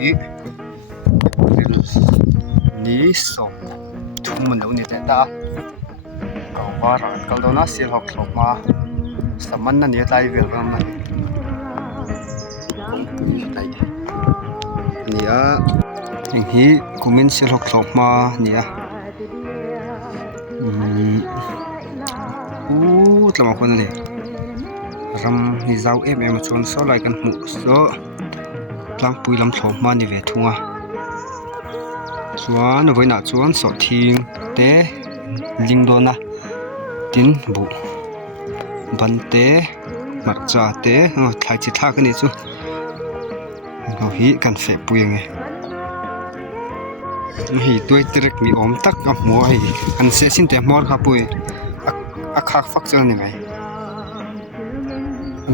อีนี่ส่งทุ่มมันดูนี่แต่ตาก็ว่าร้านก็โดนน่าเสียหกหลบมาสมันนั่นนี่ไล่เวียนกันมันนี่อย่างนี้กูมินเสียหกหลบมาเนี่ยตลอดคนนี่รำนี่เจ้ามาชวนโซ่ไล่กันหมู่โซ่ลำปุยลำหลบมานี่เวทุ่งชวนเอาไว้หน้าชวนสอดทิ้งเตะลิงโดนนะตินบุบันเตะมักจ่าเตะถ่ายจิตท่ากันนี่จูเราฮีกันเฟปุยไงฮีตัวตรึกมีอมตักกับหัวฮีอันเสียสินแต่มอดครับปุยอักคักฟักเจอนี่ไง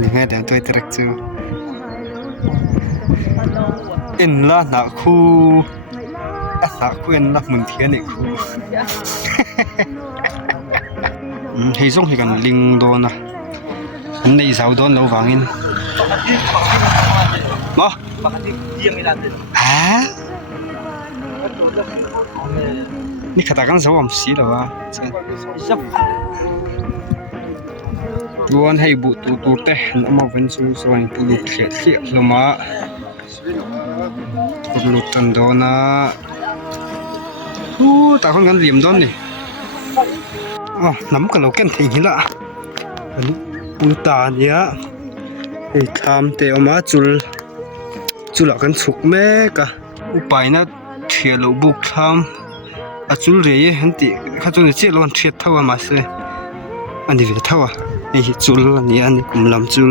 นี่ไงแต่ตัวตรึกจูอินละหน้าคู่สักเพื่อนรักมึงเทียนอีกคู่ให้ส่งให้กันลิงโดนนะในเสาโดนเราวางอินมาฮะนี่ขตากันสวมสีหรอวะล้วนให้บุตรตัวเตะแล้วมาเป็นส่วนปุลุเขียลงมาปุลุตันโดนะตาคนกันเหลี่ยมโดนนี่น้ำกับเราแก่นทิ้งละอันนี้ปูตาเนี่ยไอ้ทำเตะออกมาจุลกันสุกแม่กะอุปายนะเทียเราบุกทำจุลเรียหันติข้าจุลเจี๊ยเราเทียเท่ามาเสอันนี้เป็นเท่าไอ้จุลนี่อันนี้กลุ่มลำจุล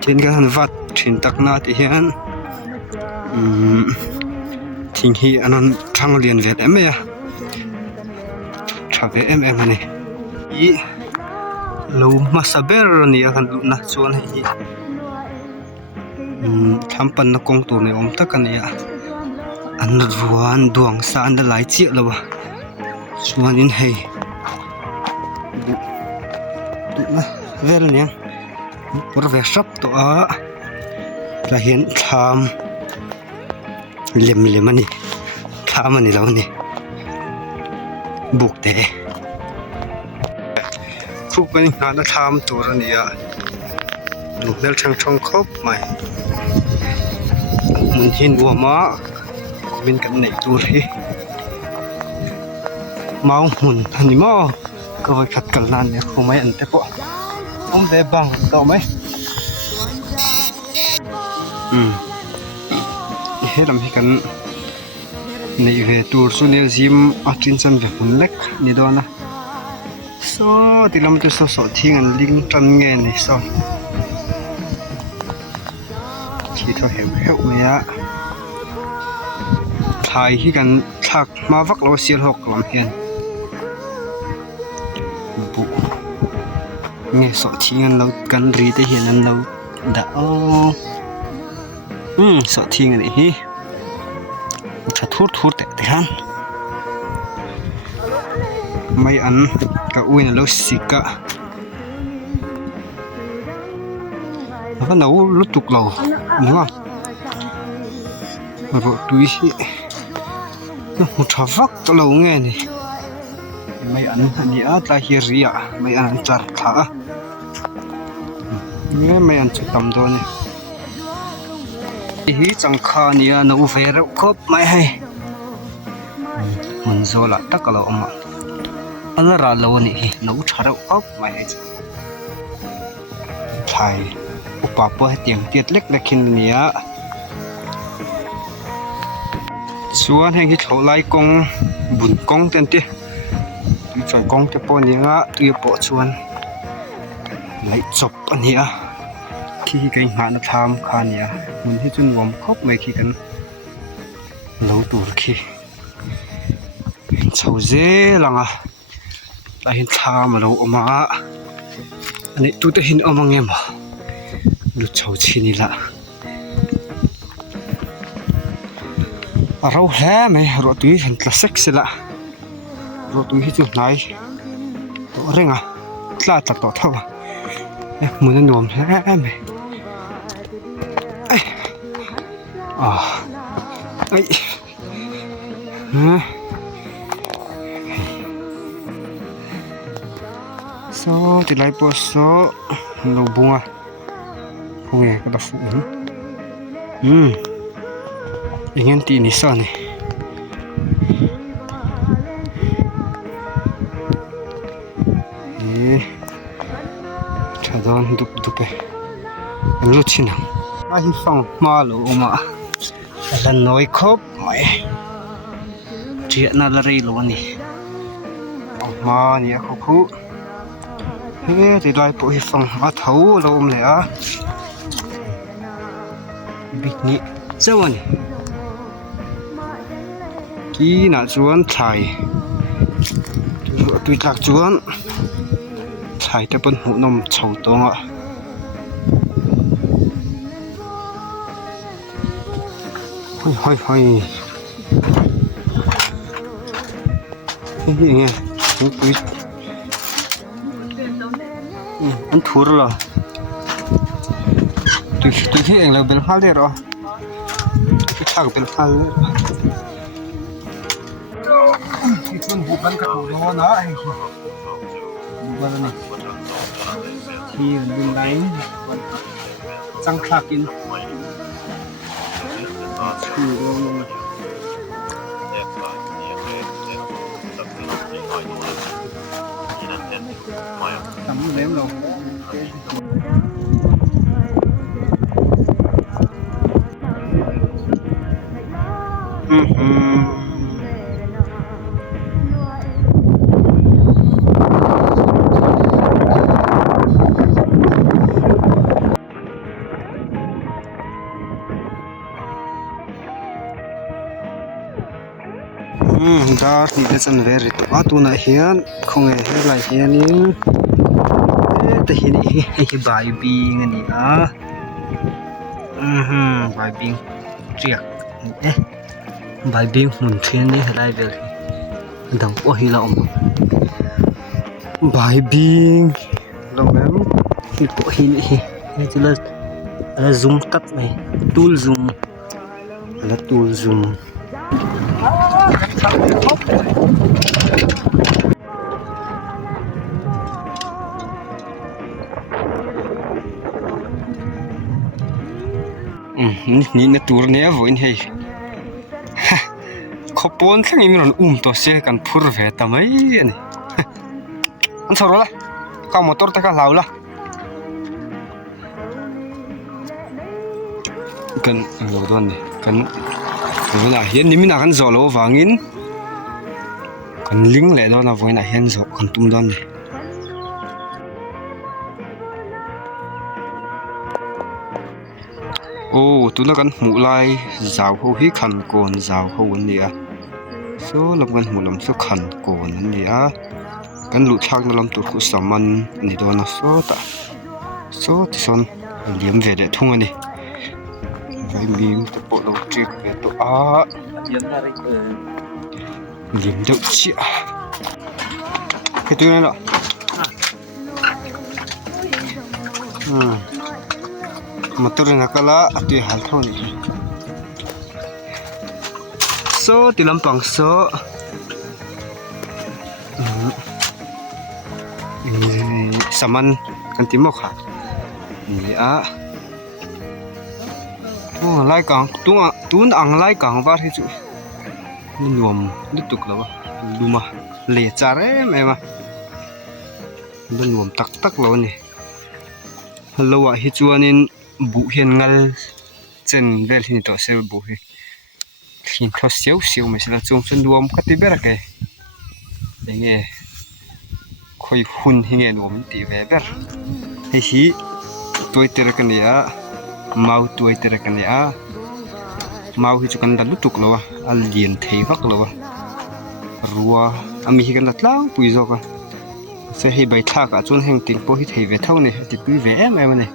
เทียนกันวัดถิ่นตักนาที่เห็นทิ้งฮีอันนั้นทางเรียนเวทไหมอะชาวเวทมันนี่อีเรามาสับเบอร์นี่กันลุนะชวนให้ทำปันนักกงตัวในอมตะกันเนี่ยอันนั้นร้อนดวงสารหลายเจี๊ยบแล้วชวนนินให้ดูนะเวลเนี่ยเราเวชับตัวเราเห็นทำเลี่ยมมันนี่ข้ามันนี่แล้วนี่บุกเตะทุกคนงานทำตัวนี้ลูกเดลช่างครบใหม่มันเห็นวัวม้าเป็นกันไหนตัวที่เมาหุ่นอันนี้ม้าก็ไปขัดกันนานเนี่ยคงไม่อันแต่ปะต้องได้บ้างต่อไหมให้ทำให้กันในเวทูร์ส่วนเดียวซิมอัดลินสันแบบมันเล็กนี่ด้วยนะโซ่ที่เราจะสอดทิ้งกันลิงตันเงี้ยนี่โซ่ที่เขาเห็นเหี้ยถ่ายที่กันถักมาวักเราเสียหกลำเฮียนบุเงี้ยสอดทิ้งกันเรากันรีแต่เห็นนั้นเราด่าสอดทิ้งกันนี่ถ้าทุดแต่ท่านไม่อันก็อุ้ยนะเราสิกะแล้วก็เราลุตุกเรานี่ว่าเราดูสิมุทฟักตัวเราไงนี่ไม่อันนี้ตาเฮียรีอะไม่อันจัดขาเนี่ยไม่อันจะทำตัวนี่ฮีจังขานี่นะอุเฟรครบไม่ให้มันโซล่าตักเราออกมาอันนั้นเราเนี่ยนะอุชาร์ครบไม่ให้จ้ะใช่อุปปัวให้เตียงเตียดเล็กเล็กขึ้นเนี่ยส่วนแห่งที่เขาไล่กงบุญกงเต็มที่ที่จอยกงจะปนเนี่ยตัวปอชวนไล่จบอันนี้ที่กันหาณธรรมคาเนี่ยมันที่จนวมครบไม่ขี้กันเราตัวขี้ชาวเจ้หลังเราเห็นทามเราออกมาอันนี้ตัวเห็นออกมาเงี้ยมั้งดูชาวชีนี่ละเราแห่ไหมเราตัวเห็นคลาสสิกสิละเราตัวที่จุดไหนตัวเร่งกล้าตัดต่อเท่ามือนั่นนวมแห่ไหม ฮ้ยso ti lai po so lo bunga bunga ka da fu ingin ti ni sa ni chadon dup dupe lu chinang a hi fang ma lo ma la noi khop mai chia na la rei lo ni ma ni a khu he ti lai po hi fang a thau lo le a big ni chawan ki na chuan thai tui tlak chuan thai te pon hu nom chho tonga hoi hoi hi nghe tui an thur la tui hi eng lo bel hal de ro tui thak bel halที่ชวนบุกันกับโลนะไอ้บุกันนี่ที่ดึงไหลจังคลักกินชื่อโลทำเล่มลงdar ni de chan ver to atuna hian khong e he lai hianin te hi ni hi bai bing ani a bai bing triak bai bing mun thien ni helai vel dang o hi la om bai bing lo mem hi ko hi ni he chula ala zoom tat mai tool zoom ala tool zoom ni na tur ne voin hei khopon thang im ron to se kan phur ve ta mai ani an soro la ka motor ta ka laula kan lo don ni kan na hian ni mina kan zolo wangin kan ling le do na voina hian zo kan tum don ni tuna kan hmu lai zau ho hi khan kon zau ho ani a so lam kan hmu lam chu khan kon ani a kan lu thak na lam tur khu saman ni do na so ti son liam ve de thung ani vai mi to po lo trick ve to a liam deuh chi a ke tu na motor na kala ati hal thau ni so tilampang so saman kan timo kha ni a lai kang tun ang lai kang war hi chu ni nuam ni tuk lawa luma le chare me ma dan nuam tak tak lo ni hello wa hi chuanin bu hian ngal chen vel hin to se bu hi hin tho siu me sila chung chen nuam ka ti bera ke nge khoi hun hi nge nuam ti ve ber hi toi ter kan ya mau toi ter kan ya mau hi chu kan dalu tuk lo al lien thei vak lo ruwa ami hi kan latlang pui zo ka se hi bai thak a chun heng ting po hi thei ve thau ni ti pui ve em em ni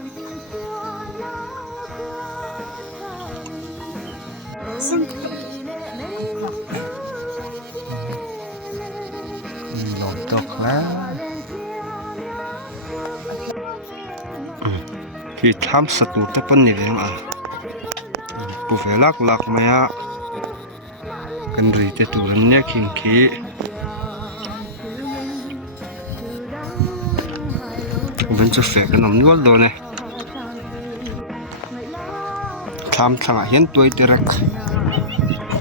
lom tok la khi tham satu te pon ni veng a pu ve lak maya กันรีจะตูรันเนี่ยคิงคีมันจะเฟกกันน้ำนวลโดนเนี่ยทำสั่งเห็นตัวเตรัก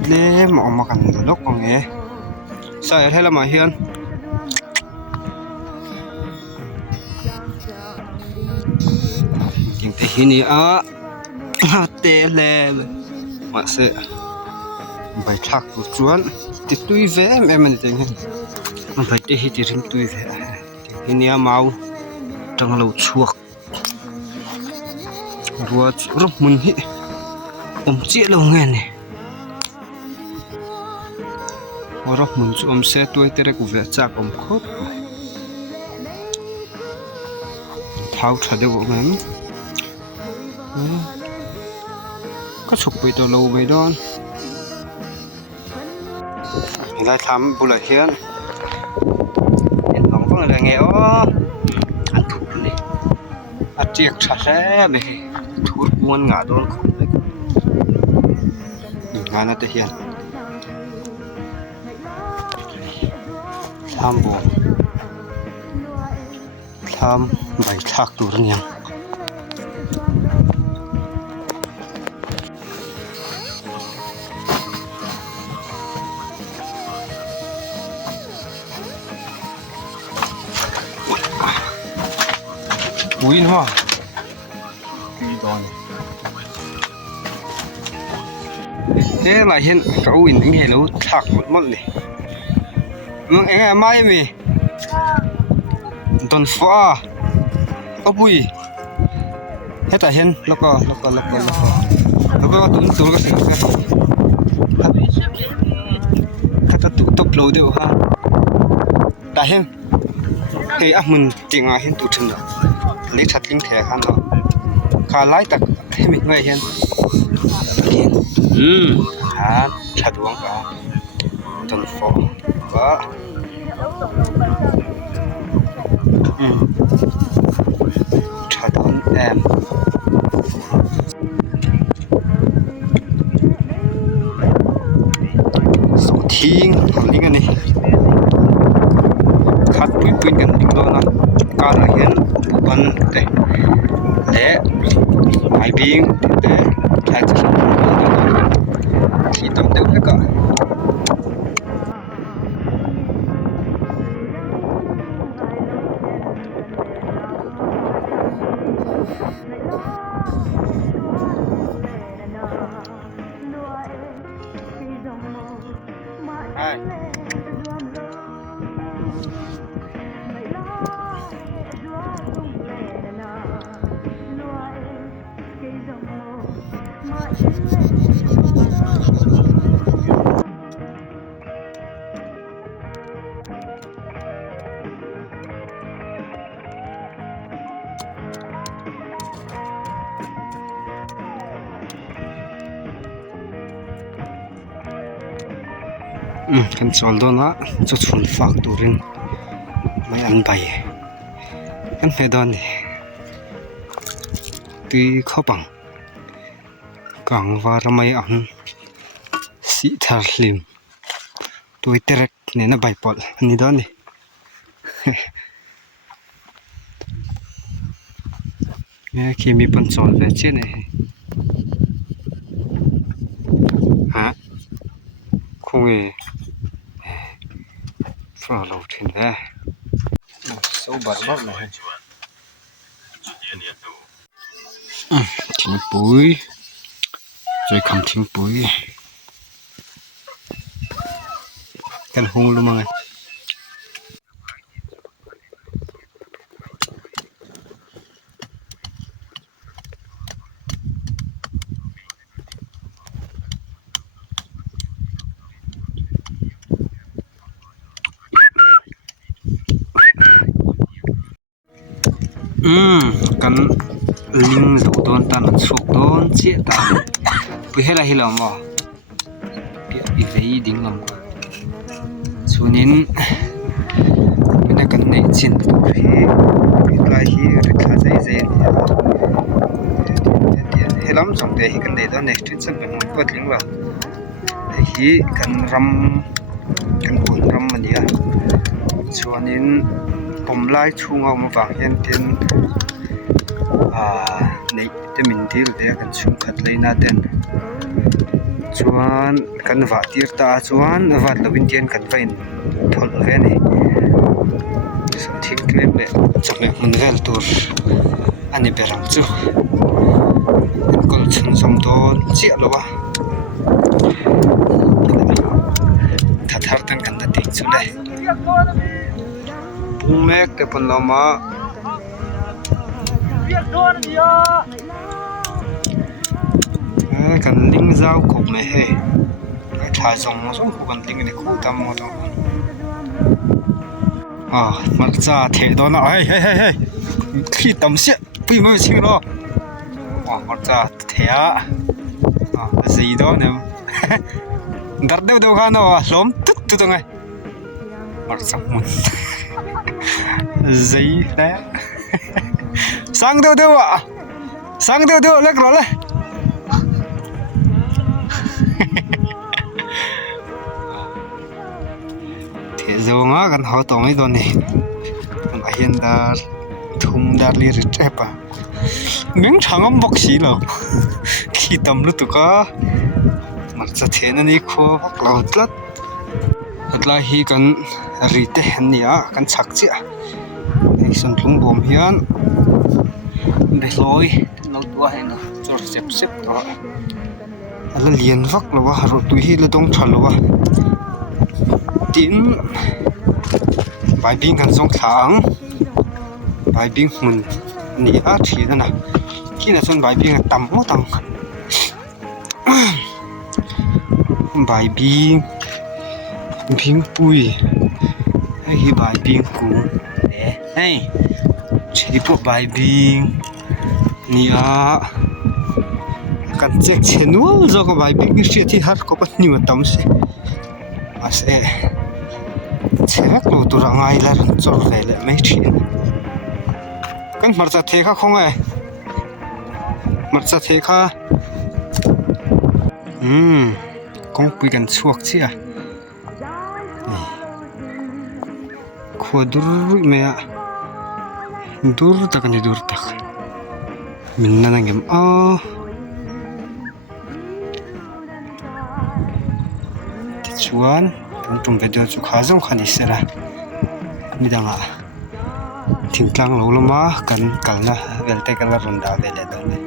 เล่มออกมากันลกของเอ๋ใส่ให้ละมาเฮียนยังแต่ที่นี่เตะเล่มาเสะใบทักตัวจวนติดตุยเวมมันจริงมันไปที่ที่ริมตุยเวที่นี่เมาจังเราชัวรัวรบมันหิเจี๊ยลงเงี้ยนี่รบมันจะเสียตัวเตะกูเวจากครบเท้าชัดเดียวกันก็ฉกไปตัวเราไปดอนได้ทำบุหรี่เฮียนเห็นของอะไรเงี้ยอันถูกเลยอัดเจียกชัดแล้วเลยถูกม้วนงาโดนของเลยงานนั่นแต่เฮียนทำบ่ทำใบทักตัวนี้อุ้ยนะว่าอุ้ยดอนเฮ้ยหลายเห็นเขาอินถึงเห็นแล้วถักหมดเลยมึงเอ็งไม่มีดอนฟ้าก็ปุยเฮ้ยแต่เห็นแล้วก็ตุ้มก็เสียถ้าตุ้มตบโลเดียวฮะแต่เห็นเฮ้ยมันจริงเห็นตุ้มถึงแล้วลิชัดลิงแท้กันเนาะขาไล่ตักให้มีไว้เห็นชัดดวงก็ต้นฟองก็ชัดดวงแอมสูทิ้งของลิงอันนี้คัดปุ้ยกันลิงโดนนะการเห็นบุญเตะและไอบิงเตะแค่จะที่ต้องเดือดก็kan soldo na chu chhun fak turin mai an bai kan hedon ni tui khopang kang war mai an si thar hlim tui terek ne na bai pol ni don ni ne khi mi pan sol ve che ne ha khung e fra lo thin ve so bar bar ne thing pui rồi cầm thing pui kan hung lu mangai kan ling zo don tan sok don che ta pu hela hilam wa pi lei ding lam chunin ina kan nei chin tu hi lai hi ri kha zai zai helam song te hi kan dei don next chin san ben pot ling wa hi kan ram kan pun ram mania chuanin pomlai chunga ma wang hian tin nei te min dil te kan chung khat leina ten chuan kan va tir ta chuan vat lovin tian kan vain thol ve ni so thik klem le chome mun vel tur ani berang chu kol chun som don chi alowa thar tan kan ti chu le pung mek te pon lama kan ling zau khop me he tha zong mo zong kan ling ne khu tam mo to mar cha the do na hey khi tam se pi mo chi lo mar cha the gì đó nè đặt đâu khan nó lóm tức từ ngay mặt sặc mùn gì đấy sang đâu ạ sang đâu lấy rồi lấy thế rồi ngã gần họ tổng ấy rồi nè mà hiện đã thùng đã liệt chết à miếng thằng ông bóc xí rồi khi tầm lúc tụi có mặt sẽ thế này khô hoặc là hất lại hi cần rite hen nia cần chắc chứ này xuân lung bom hiền để lôi lâu tua hay nó cho xếp đó là liền vắt là wa rồi tụi hi là đông thằng là wa tín bài biên cần giống tháng bài biên mình nia thì thế nào khi là xuân bài biên tầm mất tầm bài biên bùi hay bài biên cũ này chỉ bộ bài biên nia cần check trên núi rồi có bài biên cái chuyện thì hát có bao nhiêu tấm sẽ check luôn tụi rằng ai là cho về lại mấy chuyện cần mặt ra thế khác không ai mặt ra thế khác con quy cần chuộc chứ à khua dur mẹ dur ta cần dur ta mình nên làm chuan trong video chu khá giống khăn ít ra mình đang thỉnh thoảng lâu lắm mà cần là về tay cần là run đào về lại đâu này